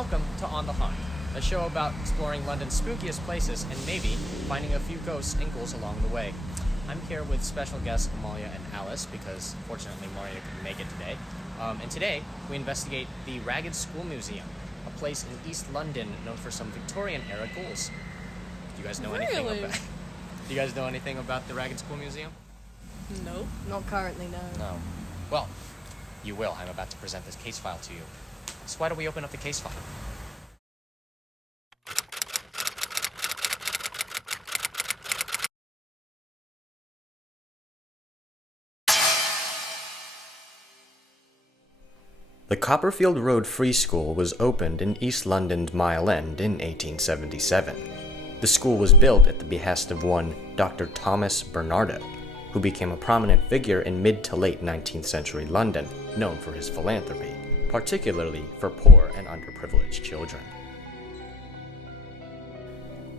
Welcome to On the Hunt, a show about exploring London's spookiest places and maybe finding a few ghosts and ghouls along the way. I'm here with special guests Amalia and Alice because, fortunately, Maria couldn't make it today. And today, we investigate the Ragged School Museum, a place in East London known for some Victorian-era ghouls. Do you guys know anything about? Do you guys know anything about the Ragged School Museum? Nope. Not currently, no. No. Well, you will. I'm about to present this case file to you. So why don't we open up the case file? The Copperfield Road Free School was opened in East London's Mile End in 1877. The school was built at the behest of one Dr. Thomas Bernardo, who became a prominent figure in mid to late 19th century London, known for his philanthropy, particularly for poor and underprivileged children.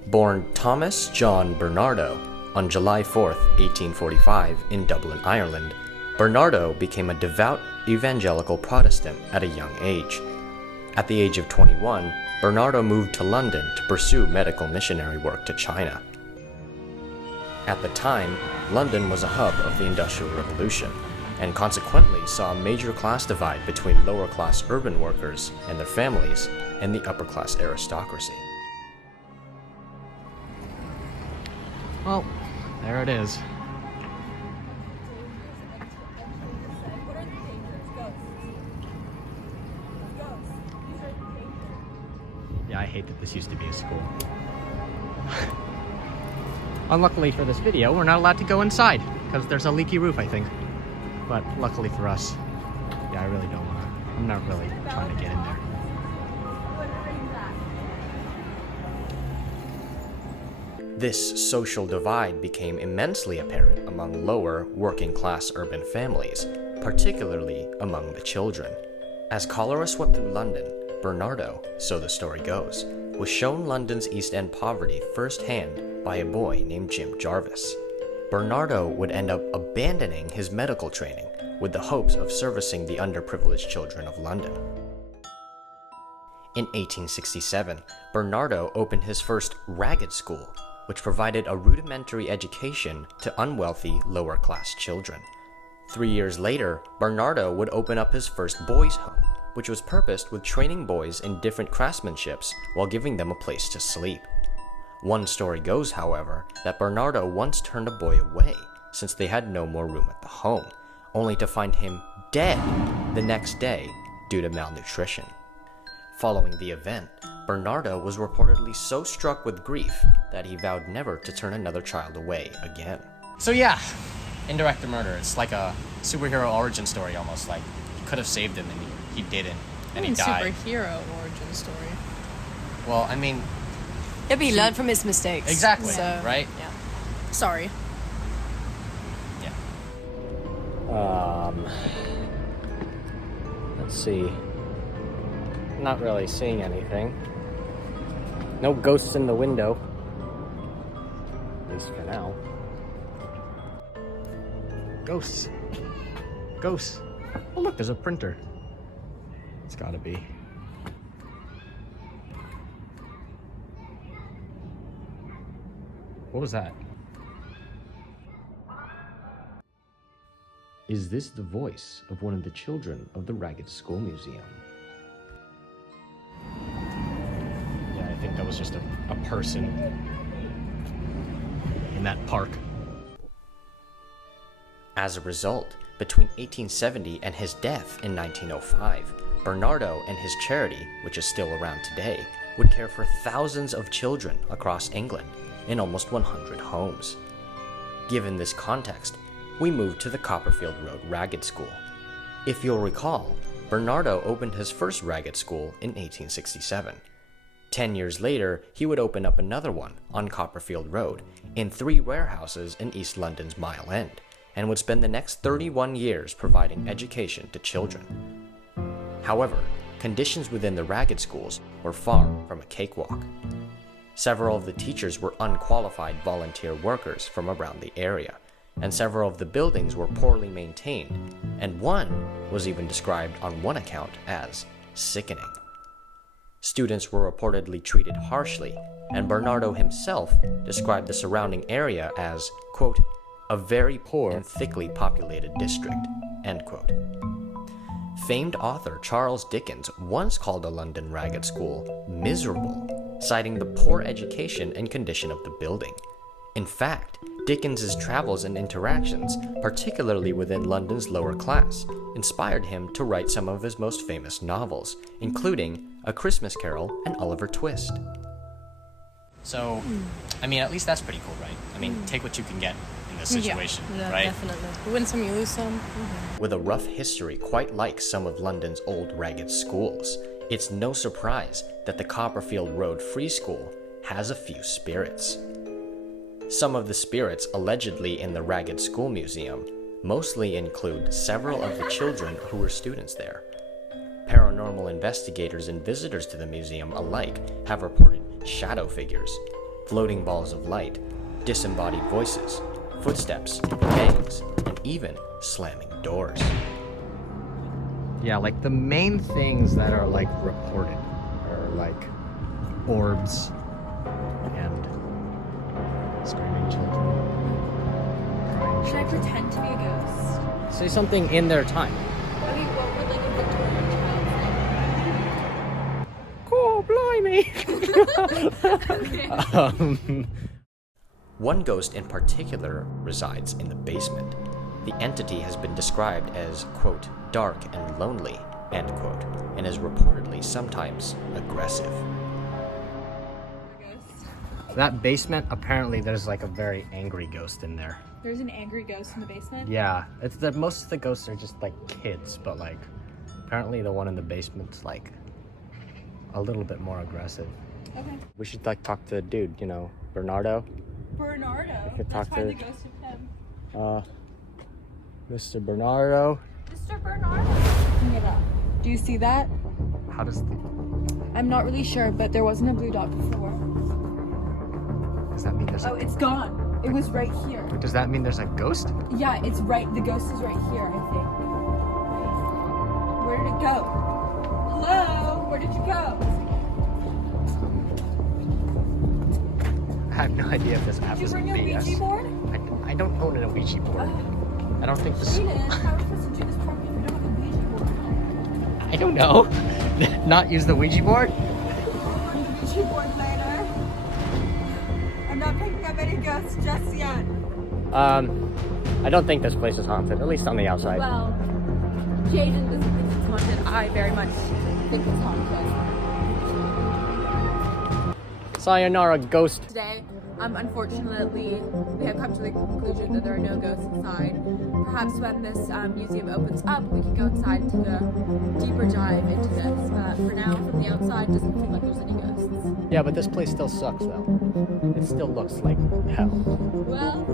Born Thomas John Bernardo on July 4, 1845, in Dublin, Ireland, Bernardo became a devout evangelical Protestant at a young age. At the age of 21, Bernardo moved to London to pursue medical missionary work to China. At the time, London was a hub of the Industrial Revolution, and consequently saw a major class divide between lower-class urban workers and their families and the upper-class aristocracy. Well, there it is. Yeah, I hate that this used to be a school. Unluckily for this video, we're not allowed to go inside because there's a leaky roof, I think. But luckily for us, yeah, I really don't want to. I'm not really trying to get in there. This social divide became immensely apparent among lower, working-class urban families, particularly among the children. As cholera swept through London, Bernardo, so the story goes, was shown London's East End poverty firsthand by a boy named Jim Jarvis. Bernardo would end up abandoning his medical training with the hopes of servicing the underprivileged children of London. In 1867, Bernardo opened his first Ragged School, which provided a rudimentary education to unwealthy, lower-class children. 3 years later, Bernardo would open up his first boys' home, which was purposed with training boys in different craftsmanships while giving them a place to sleep. One story goes, however, that Bernardo once turned a boy away since they had no more room at the home, only to find him dead the next day due to malnutrition. Following the event, Bernardo was reportedly so struck with grief that he vowed never to turn another child away again. So yeah, indirect murder. It's like a superhero origin story almost. Like, he could have saved him and he didn't, and he died. Superhero origin story. Well, I mean... Yeah, but he learned from his mistakes. Exactly, so, right? Yeah. Sorry. Yeah. Let's see. Not really seeing anything. No ghosts in the window. At least for now. Ghosts. Ghosts. Oh look, there's a printer. It's gotta be. What was that? Is this the voice of one of the children of the Ragged School Museum? Yeah, I think that was just a person in that park. As a result, between 1870 and his death in 1905, Bernardo and his charity, which is still around today, would care for thousands of children across England in almost 100 homes. Given this context, we moved to the Copperfield Road Ragged School. If you'll recall, Bernardo opened his first Ragged School in 1867. 10 years later, he would open up another one on Copperfield Road in 3 warehouses in East London's Mile End, and would spend the next 31 years providing education to children. However, conditions within the Ragged Schools were far from a cakewalk. Several of the teachers were unqualified volunteer workers from around the area, and several of the buildings were poorly maintained, and one was even described on one account as sickening. Students were reportedly treated harshly, and Bernardo himself described the surrounding area as, quote, a very poor and thickly populated district, end quote. Famed author Charles Dickens once called a London ragged school miserable, citing the poor education and condition of the building. In fact, Dickens's travels and interactions, particularly within London's lower class, inspired him to write some of his most famous novels, including A Christmas Carol and Oliver Twist. So, I mean, at least that's pretty cool, right? I mean, take what you can get in this situation, yeah, right? Definitely. You win some, you lose some. With a rough history quite like some of London's old ragged schools, it's no surprise that the Copperfield Road Free School has a few spirits. Some of the spirits allegedly in the Ragged School Museum mostly include several of the children who were students there. Paranormal investigators and visitors to the museum alike have reported shadow figures, floating balls of light, disembodied voices, footsteps, bangs, and even slamming doors. Yeah, like the main things that are like reported are like orbs and screaming children. Crying Should I children. pretend to be a ghost? Say something in their time. Okay, what would like a Victorian child say? Oh, blimey! Okay. One ghost in particular resides in the basement. The entity has been described as, quote, dark and lonely, end quote, and is reportedly sometimes aggressive. That basement, apparently there's like a very angry ghost in there. There's an angry ghost in the basement? Yeah, it's that most of the ghosts are just like kids, but like apparently the one in the basement's like a little bit more aggressive. Okay. We should like talk to the dude, you know, Bernardo. Bernardo. could Let's talk find to- the ghost of him. Mr. Bernardo. Mr. Bernardo. Do you see that? How does I'm not really sure, but there wasn't a blue dot before. does that mean there's Oh, it's gone. It was right here. does that mean there's a ghost? Yeah, it's right. The ghost is right here, I think. Where did it go? Hello? Where did you go? I have no idea if this app Did you is bring your BS. Ouija board? I don't own an Ouija board. I don't think this. Aiden, how are we supposed to do this properly if we don't have a Ouija board? I don't know. Not use the Ouija board? Ouija board later. I'm not picking up any ghosts just yet. I don't think this place is haunted, at least on the outside. Well, Jaden doesn't think it's haunted. I very much think it's haunted. Sayonara, ghost. Today, unfortunately, we have come to the conclusion that there are no ghosts inside. Perhaps when this museum opens up, we can go inside and take a deeper dive into this. But for now, from the outside, it doesn't seem like there's any ghosts. Yeah, but this place still sucks though. It still looks like hell. Well,